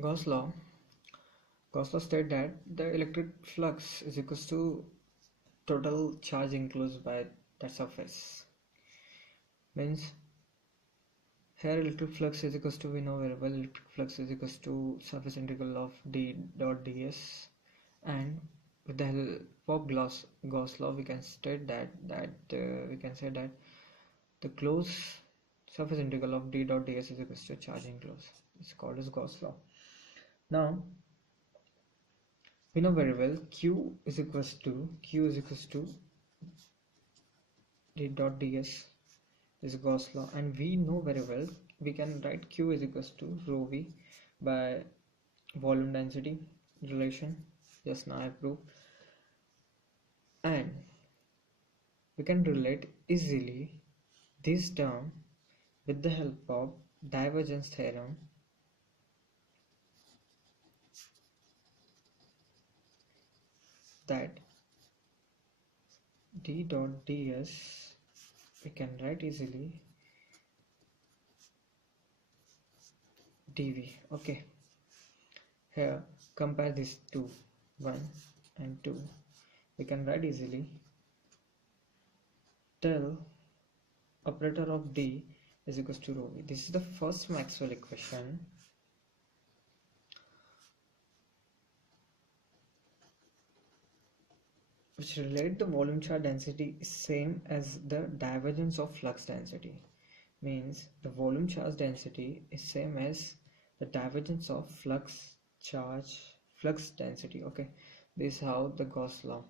Gauss law. Gauss law states that the electric flux is equals to total charge enclosed by that surface. Means here electric flux is equals to, we know very well, electric flux is equals to surface integral of d dot ds, and with the help of Gauss law we can state we can say that the closed surface integral of d dot ds is equals to charge enclosed. It's called as Gauss law. Now we know very well q is equals to d dot ds is Gauss law, and we know very well we can write q is equals to rho v by volume density relation. Just now I proved, and we can relate easily this term with the help of divergence theorem, that d dot ds we can write easily dv. Okay, here compare these two, 1 and 2. We can write easily del operator of d is equals to rho v. This is the first Maxwell equation which relate the volume charge density is same as the divergence of flux density. Means the volume charge density is same as the divergence of flux density. Okay, this is how the Gauss law